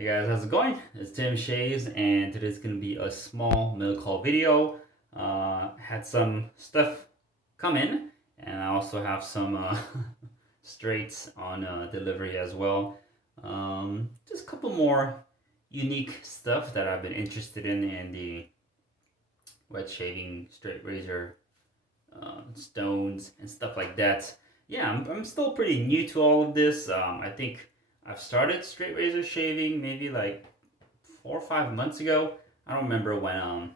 Hey guys, how's it going? It's Tim Shays, and today's gonna be a small milk haul video. Had some stuff come in, and I also have some straights on delivery as well. Just a couple more unique stuff that I've been interested in the wet shaving straight razor stones and stuff like that. Yeah, I'm still pretty new to all of this. I think I've started straight razor shaving maybe like 4 or 5 months ago. I don't remember when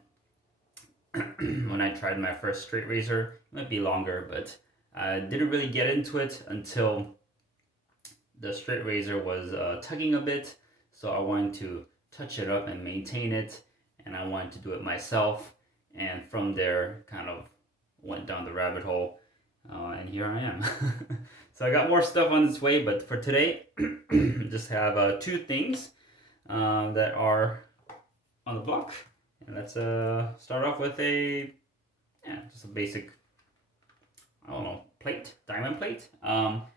when I tried my first straight razor. It might be longer, but I didn't really get into it until the straight razor was tugging a bit. So I wanted to touch it up and maintain it, and I wanted to do it myself. And from there, kind of went down the rabbit hole, and here I am. So I got more stuff on its way, but for today, just have two things that are on the block. And let's start off with just a basic, I don't know, plate, diamond plate.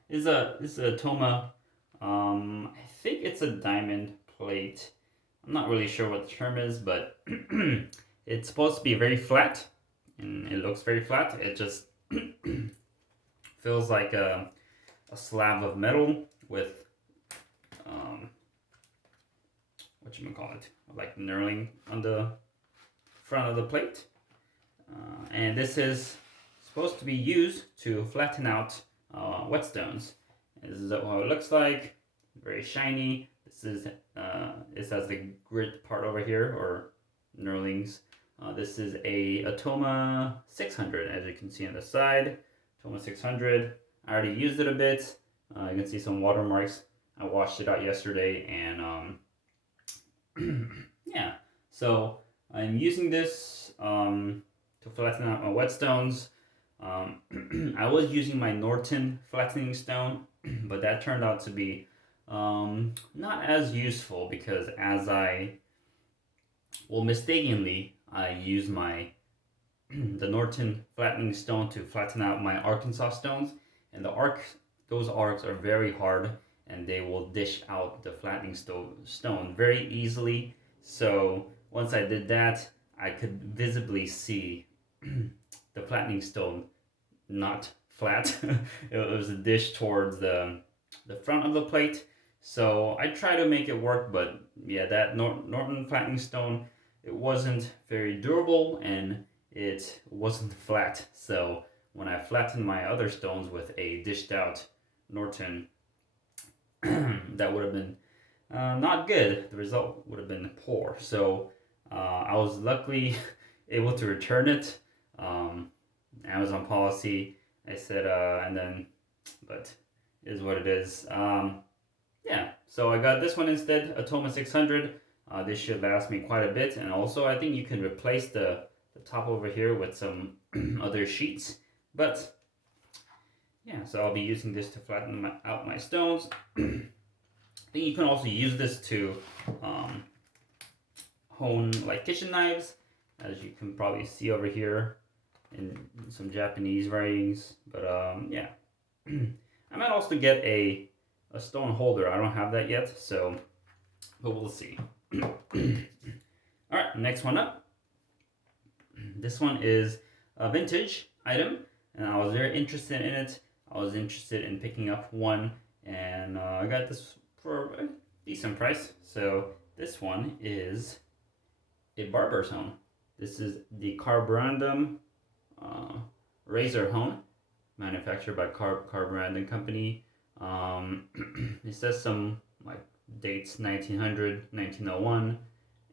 This is a Atoma. I think it's a diamond plate. I'm not really sure what the term is, but it's supposed to be very flat, and it looks very flat. It just feels like a slab of metal with whatchamacallit, like knurling on the front of the plate. And this is supposed to be used to flatten out whetstones. This is how it looks like. Very shiny. This has the grit part over here, or knurlings. This is a Atoma 600, as you can see on the side. Atoma 600. I already used it a bit. You can see some watermarks. I washed it out yesterday, and yeah. So I'm using this to flatten out my whetstones. I was using my Norton flattening stone, but that turned out to be not as useful, because mistakenly, I used the Norton flattening stone to flatten out my Arkansas stones, and those arcs are very hard, and they will dish out the flattening stone very easily. So once I did that, I could visibly see the flattening stone not flat. It was a dish towards the front of the plate. So I tried to make it work, but yeah, that Norton flattening stone, it wasn't very durable, and it wasn't flat. So when I flattened my other stones with a dished out Norton, that would have been not good. The result would have been poor. So I was luckily able to return it. Amazon policy. I said, but it is what it is. Yeah, so I got this one instead, Atoma 600. This should last me quite a bit, and also I think you can replace the top over here with some other sheets. But yeah, so I'll be using this to flatten out my stones. I think you can also use this to hone like kitchen knives, as you can probably see over here in some Japanese writings. But yeah, I might also get a stone holder. I don't have that yet, so but we'll see. All right, next one up. This one is a vintage item, and I was very interested in it. I was interested in picking up one, and I got this for a decent price. So this one is a Barber's hone. This is the Carborundum razor hone, manufactured by Carborundum Company. It says some like dates: 1900, 1901,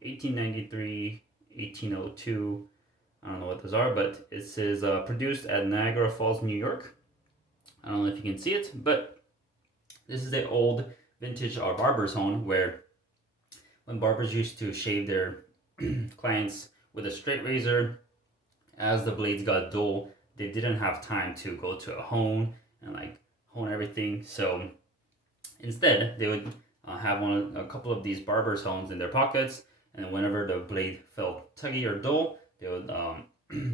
1893, 1802. I don't know what those are, but it says produced at Niagara Falls, New York. I don't know if you can see it, but this is the old vintage barber's hone, where when barbers used to shave their clients with a straight razor, as the blades got dull, they didn't have time to go to a hone and like hone everything. So instead, they would have a couple of these barber's hones in their pockets, and whenever the blade felt tuggy or dull, they would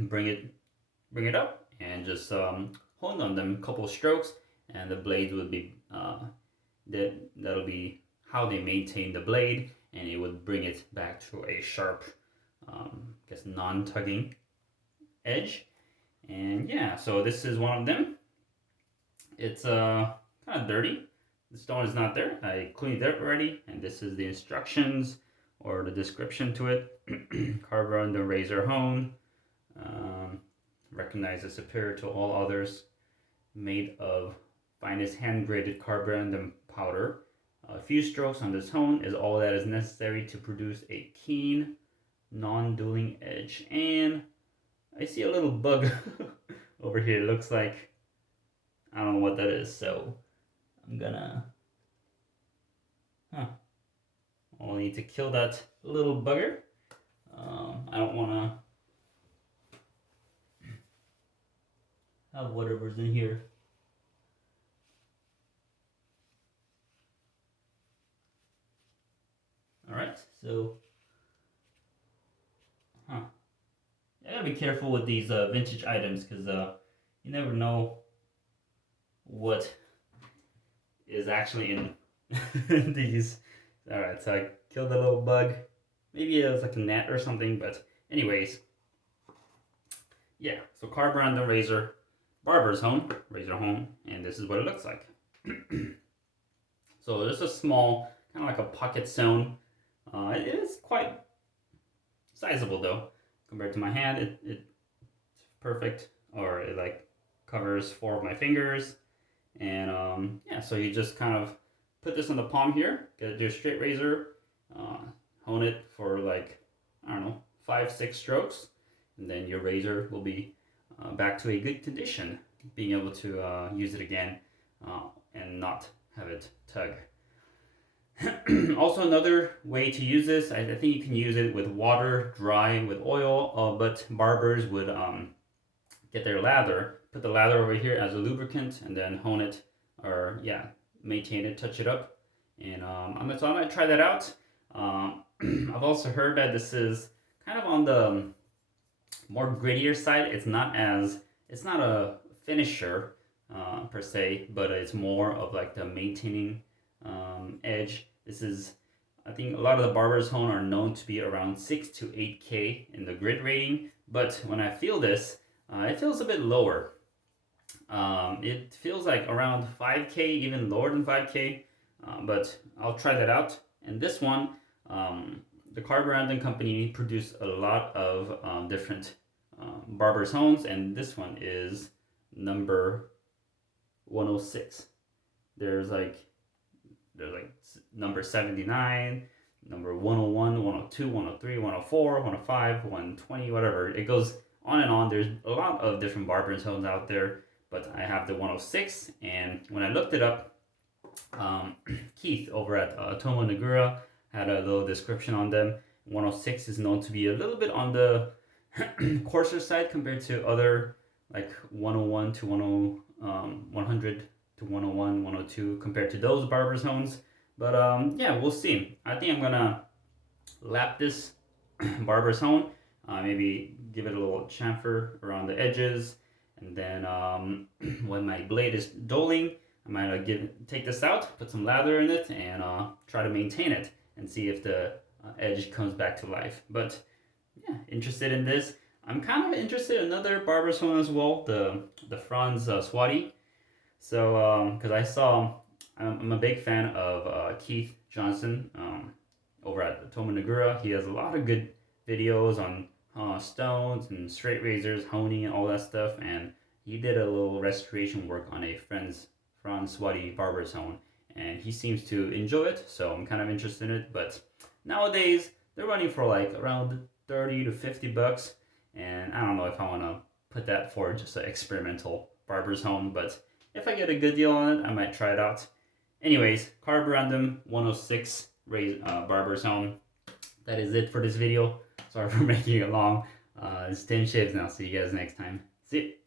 bring it up and just hone on them a couple strokes, and the blades would be that'll be how they maintain the blade, and it would bring it back to a sharp, I guess, non-tugging edge. And yeah, so this is one of them. It's kind of dirty. The stone is not there. I cleaned it up already, and this is the instructions or the description to it. Carborundum razor hone. Recognized as superior to all others. Made of finest hand-graded carborundum powder. A few strokes on this hone is all that is necessary to produce a keen, non-dueling edge. And I see a little bug over here. It looks like, I don't know what that is, so I'm gonna, I'll need to kill that little bugger. I don't wanna have whatever's in here. Alright, so, I gotta be careful with these vintage items, because you never know what is actually in these. Alright, so I killed the little bug. Maybe it was like a gnat or something, but anyways. Yeah, so Carborundum razor, Barber's hone, razor hone, and this is what it looks like. So this is a small, kind of like a pocket stone. It is quite sizable though. Compared to my hand, it's perfect, or it like covers 4 of my fingers. And yeah, so you just kind of put this on the palm here, get your straight razor, hone it for like, I don't know, 5-6 strokes, and then your razor will be back to a good condition, being able to use it again and not have it tug. Also, another way to use this, I think you can use it with water, dry with oil, but barbers would get their lather, put the lather over here as a lubricant, and then hone it, or yeah, maintain it, touch it up. And so I might try that out. I've also heard that this is kind of on the more grittier side. It's not a finisher per se, but it's more of like the maintaining edge. This is, I think a lot of the Barber's hone are known to be around 6 to 8K in the grit rating, but when I feel this, it feels a bit lower. It feels like around 5K, even lower than 5K, but I'll try that out. And this one, the Carborundum company produced a lot of different Barber's hones, and this one is number 106. There's like number 79, number 101, 102, 103, 104, 105, 120, whatever. It goes on and on. There's a lot of different Barber's hones out there, but I have the 106, and when I looked it up, Keith over at Atoma Nagura had a little description on them. 106 is known to be a little bit on the coarser side compared to other like 101 to 100 to 101, 102 compared to those Barber's hones. But yeah, we'll see. I think I'm gonna lap this Barber's hone, maybe give it a little chamfer around the edges, and then when my blade is doling, I might take this out, put some lather in it, and try to maintain it and see if the edge comes back to life. But yeah, interested in this. I'm kind of interested in another Barber's hone as well, the Franz Swati. So, because I'm a big fan of Keith Johnson over at Atoma Nagura. He has a lot of good videos on stones and straight razors, honing and all that stuff. And he did a little restoration work on a Franz Swati Barber's hone, and he seems to enjoy it. So I'm kind of interested in it. But nowadays they're running for like around 30 to 50 bucks, and I don't know if I want to put that for just an experimental Barber's hone, but if I get a good deal on it, I might try it out. Anyways, Carborundum 106 Barber's hone. That is it for this video. Sorry for making it long. It's 10 shaves now. See you guys next time. See ya.